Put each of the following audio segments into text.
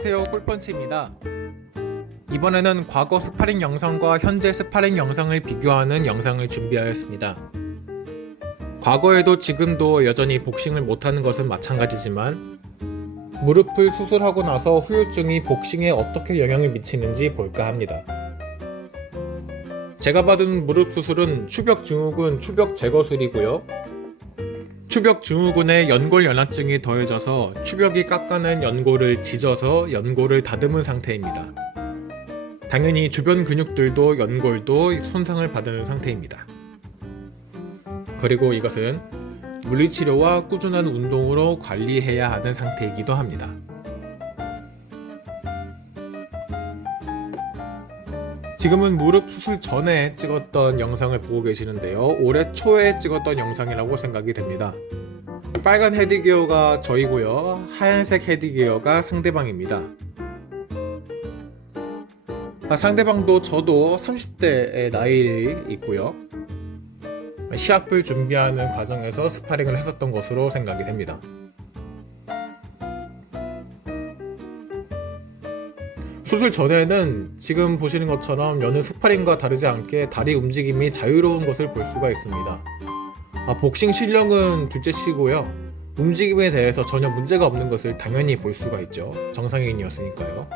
안녕하세요, 꿀펀치입니다. 이번에는 과거 스파링 영상과 현재 스파링 영상을 비교하는 영상을 준비하였습니다. 과거에도 지금도 여전히 복싱을 못하는 것은 마찬가지지만 무릎을 수술하고 나서 후유증이 복싱에 어떻게 영향을 미치는지 볼까 합니다. 제가 받은 무릎 수술은 추벽 증후군 추벽 제거술이고요. 추벽 증후군에 연골 연화증이 더해져서 추벽이 깎아낸 연골을 지져서 연골을 다듬은 상태입니다. 당연히 주변 근육들도 연골도 손상을 받은 상태입니다. 그리고 이것은 물리치료와 꾸준한 운동으로 관리해야 하는 상태이기도 합니다. 지금은 무릎 수술 전에 찍었던 영상을 보고 계시는데요. 올해 초에 찍었던 영상이라고 생각이 됩니다. 빨간 헤드기어가 저이고요. 하얀색 헤드기어가 상대방입니다. 상대방도 저도 30대의 나이에 있고요. 시합을 준비하는 과정에서 스파링을 했었던 것으로 생각이 됩니다. 수술 전에는 지금 보시는 것처럼 여느 스파링과 다르지 않게 다리 움직임이 자유로운 것을 볼 수가 있습니다. 복싱 실력은 둘째치고요. 움직임에 대해서 전혀 문제가 없는 것을 당연히 볼 수가 있죠. 정상인이었으니까요.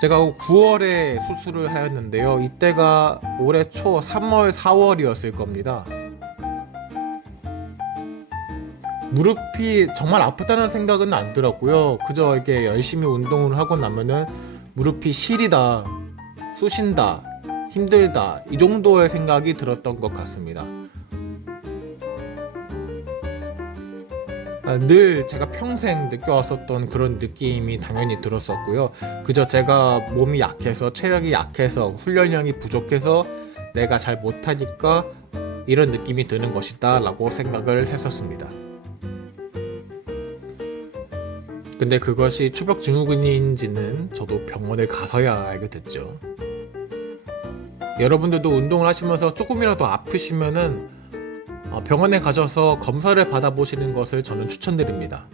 제가 9월에 수술을 하였는데요. 이때가 올해 초 3월, 4월이었을 겁니다. 무릎이 정말 아프다는 생각은 안 들었고요. 그저 이게 열심히 운동을 하고 나면은 무릎이 시리다, 쑤신다, 힘들다 이 정도의 생각이 들었던 것 같습니다. 늘 제가 평생 느껴왔었던 그런 느낌이 당연히 들었었고요. 그저 제가 몸이 약해서 체력이 약해서 훈련량이 부족해서 내가 잘 못하니까 이런 느낌이 드는 것이다 라고 생각을 했었습니다. 근데 그것이 추벽 증후군인지는 저도 병원에 가서야 알게 됐죠. 여러분들도 운동을 하시면서 조금이라도 아프시면은 병원에 가셔서 검사를 받아보시는 것을 저는 추천드립니다.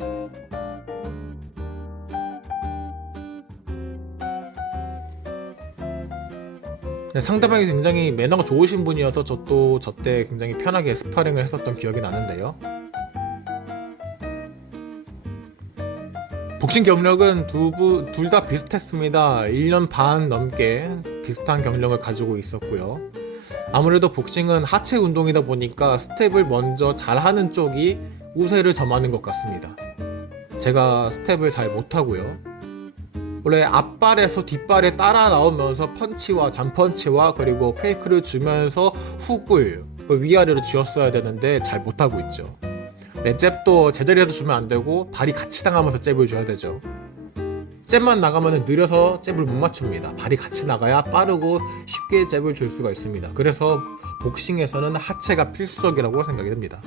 상대방이 굉장히 매너가 좋으신 분이어서 저도 저때 굉장히 편하게 스파링을 했었던 기억이 나는데요. 복싱 경력은 둘 다 비슷했습니다. 1년 반 넘게 비슷한 경력을 가지고 있었고요. 아무래도 복싱은 하체 운동이다 보니까 스텝을 먼저 잘하는 쪽이 우세를 점하는 것 같습니다. 제가 스텝을 잘 못하고요. 원래 앞발에서 뒷발에 따라 나오면서 펀치와 잔펀치와 그리고 페이크를 주면서 훅을 위아래로 쥐었어야 되는데 잘 못하고 있죠. 잽도 제자리에서 주면 안 되고 발이 같이 나가면서 잽을 줘야 되죠. 잽만 나가면 느려서 잽을 못 맞춥니다. 발이 같이 나가야 빠르고 쉽게 잽을 줄 수가 있습니다. 그래서 복싱에서는 하체가 필수적이라고 생각이 됩니다.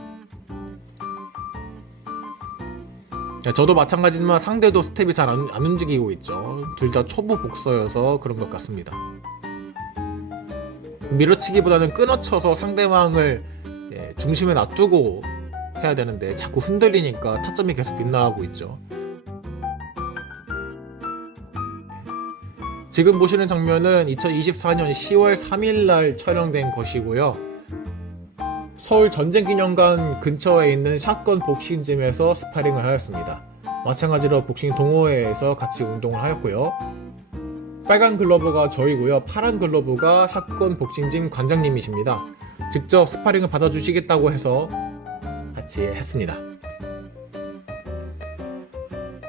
저도 마찬가지지만 상대도 스텝이 잘 안 움직이고 있죠. 둘 다 초보 복서여서 그런 것 같습니다. 밀어치기보다는 끊어쳐서 상대방을 중심에 놔두고 해야 되는데 자꾸 흔들리니까 타점이 계속 빗나가고 있죠. 지금 보시는 장면은 2024년 10월 3일날 촬영된 것이고요. 서울 전쟁기념관 근처에 있는 샷건 복싱짐에서 스파링을 하였습니다. 마찬가지로 복싱 동호회에서 같이 운동을 하였고요. 빨간 글러브가 저이고요. 파란 글러브가 샷건 복싱짐 관장님이십니다. 직접 스파링을 받아주시겠다고 해서 같이 했습니다.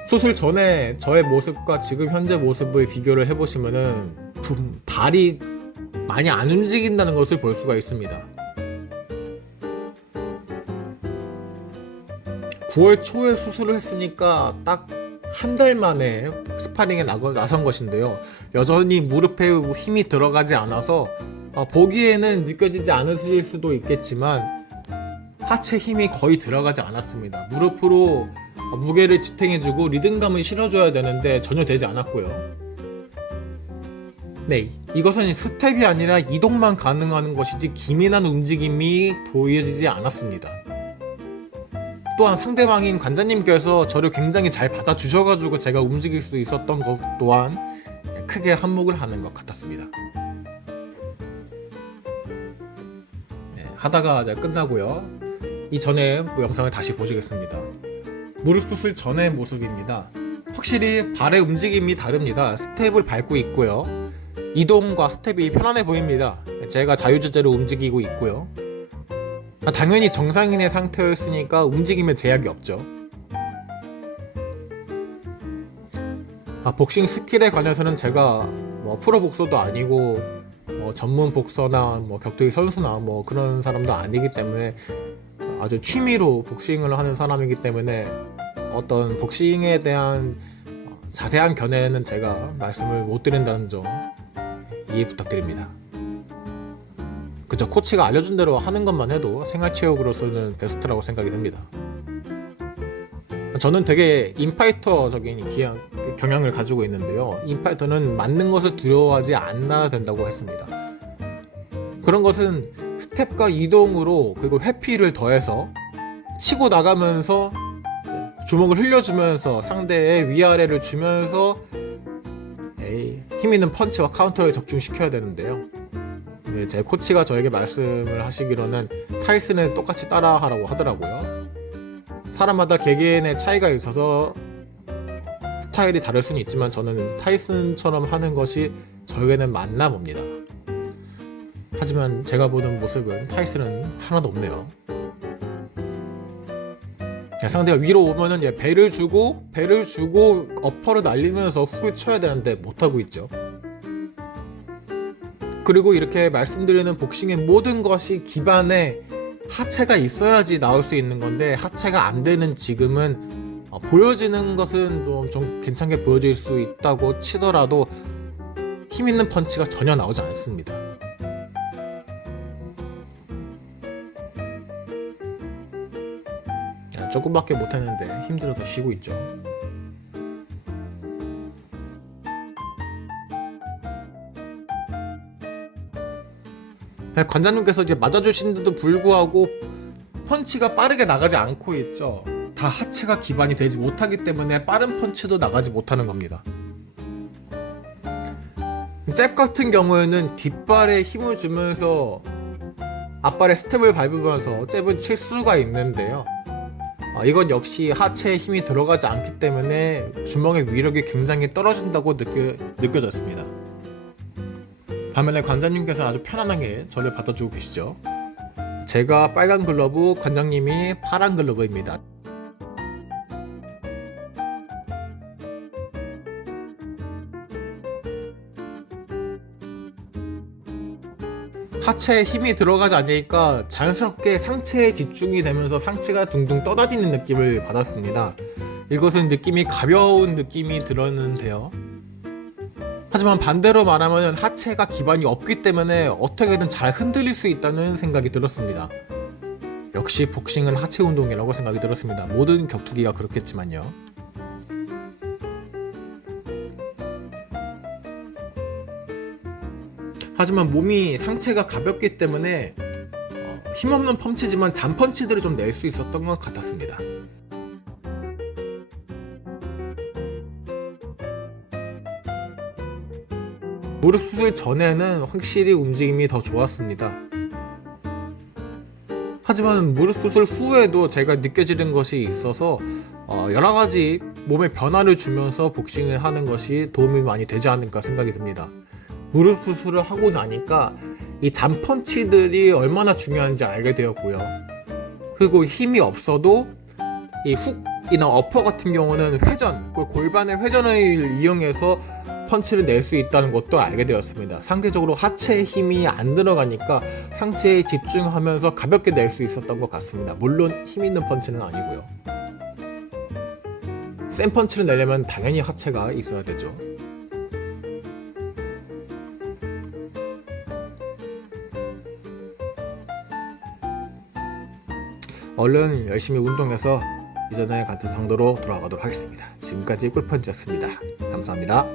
수술 전에 저의 모습과 지금 현재 모습을 비교를 해보시면은 다리 많이 안 움직인다는 것을 볼 수가 있습니다. 9월 초에 수술을 했으니까 딱 한 달 만에 스파링에 나선 것인데요. 여전히 무릎에 힘이 들어가지 않아서 보기에는 느껴지지 않으실 수도 있겠지만 하체 힘이 거의 들어가지 않았습니다. 무릎으로 무게를 지탱해주고 리듬감을 실어줘야 되는데 전혀 되지 않았고요. 네, 이것은 스텝이 아니라 이동만 가능한 것이지 기민한 움직임이 보여지지 않았습니다. 또한 상대방인 관장님께서 저를 굉장히 잘 받아주셔가지고 제가 움직일 수 있었던 것 또한 크게 한몫을 하는 것 같았습니다. 하다가 이제 끝나고요. 이전에 영상을 다시 보시겠습니다. 무릎 수술 전의 모습입니다. 확실히 발의 움직임이 다릅니다. 스텝을 밟고 있고요. 이동과 스텝이 편안해 보입니다. 제가 자유자재로 움직이고 있고요. 당연히 정상인의 상태였으니까 움직임에 제약이 없죠. 복싱 스킬에 관해서는 제가 프로 복서도 아니고 전문 복서나 격투기 선수나 그런 사람도 아니기 때문에 아주 취미로 복싱을 하는 사람이기 때문에 어떤 복싱에 대한 자세한 견해는 제가 말씀을 못 드린다는 점 이해 부탁드립니다. 그저 코치가 알려준 대로 하는 것만 해도 생활체육으로서는 베스트라고 생각이 됩니다. 저는 되게 인파이터적인 경향을 가지고 있는데요. 인파이터는 맞는 것을 두려워하지 않아야 된다고 했습니다. 그런 것은 스텝과 이동으로 그리고 회피를 더해서 치고 나가면서 주먹을 흘려주면서 상대의 위아래를 주면서 힘있는 펀치와 카운터를 적중시켜야 되는데요. 제 코치가 저에게 말씀을 하시기로는 타이슨을 똑같이 따라하라고 하더라고요. 사람마다 개개인의 차이가 있어서 스타일이 다를 수는 있지만 저는 타이슨처럼 하는 것이 저에게는 맞나 봅니다. 하지만 제가 보는 모습은 타이슨은 하나도 없네요. 상대가 위로 오면은 배를 주고 어퍼를 날리면서 훅을 쳐야 되는데 못하고 있죠. 그리고 이렇게 말씀드리는 복싱의 모든 것이 기반에 하체가 있어야지 나올 수 있는 건데 하체가 안 되는 지금은 보여지는 것은 좀 괜찮게 보여질 수 있다고 치더라도 힘 있는 펀치가 전혀 나오지 않습니다. 조금밖에 못했는데 힘들어서 쉬고 있죠. 관장님께서 이제 맞아주신데도 불구하고 펀치가 빠르게 나가지 않고 있죠. 다 하체가 기반이 되지 못하기 때문에 빠른 펀치도 나가지 못하는 겁니다. 잽 같은 경우에는 뒷발에 힘을 주면서 앞발에 스텝을 밟으면서 잽을 칠 수가 있는데요. 이건 역시 하체에 힘이 들어가지 않기 때문에 주먹의 위력이 굉장히 떨어진다고 느껴졌습니다. 반면에 관장님께서 아주 편안하게 저를 받아주고 계시죠. 제가 빨간 글러브, 관장님이 파란 글러브입니다. 하체에 힘이 들어가지 않으니까 자연스럽게 상체에 집중이 되면서 상체가 둥둥 떠다니는 느낌을 받았습니다. 이것은 느낌이 가벼운 느낌이 들었는데요. 하지만 반대로 말하면 하체가 기반이 없기 때문에 어떻게든 잘 흔들릴 수 있다는 생각이 들었습니다. 역시 복싱은 하체 운동이라고 생각이 들었습니다. 모든 격투기가 그렇겠지만요. 하지만 몸이 상체가 가볍기 때문에 힘없는 펀치지만 잔펀치들을 좀 낼 수 있었던 것 같았습니다. 무릎 수술 전에는 확실히 움직임이 더 좋았습니다. 하지만 무릎 수술 후에도 제가 느껴지는 것이 있어서 여러가지 몸에 변화를 주면서 복싱을 하는 것이 도움이 많이 되지 않을까 생각이 듭니다. 무릎 수술을 하고 나니까 이 잔펀치들이 얼마나 중요한지 알게 되었고요. 그리고 힘이 없어도 이 훅이나 어퍼 같은 경우는 회전, 골반의 회전을 이용해서 펀치를 낼 수 있다는 것도 알게 되었습니다. 상대적으로 하체에 힘이 안 들어가니까 상체에 집중하면서 가볍게 낼 수 있었던 것 같습니다. 물론 힘 있는 펀치는 아니고요. 센 펀치를 내려면 당연히 하체가 있어야 되죠. 얼른 열심히 운동해서 이전에 같은 상도로 돌아가도록 하겠습니다. 지금까지 꿀펀치였습니다. 감사합니다.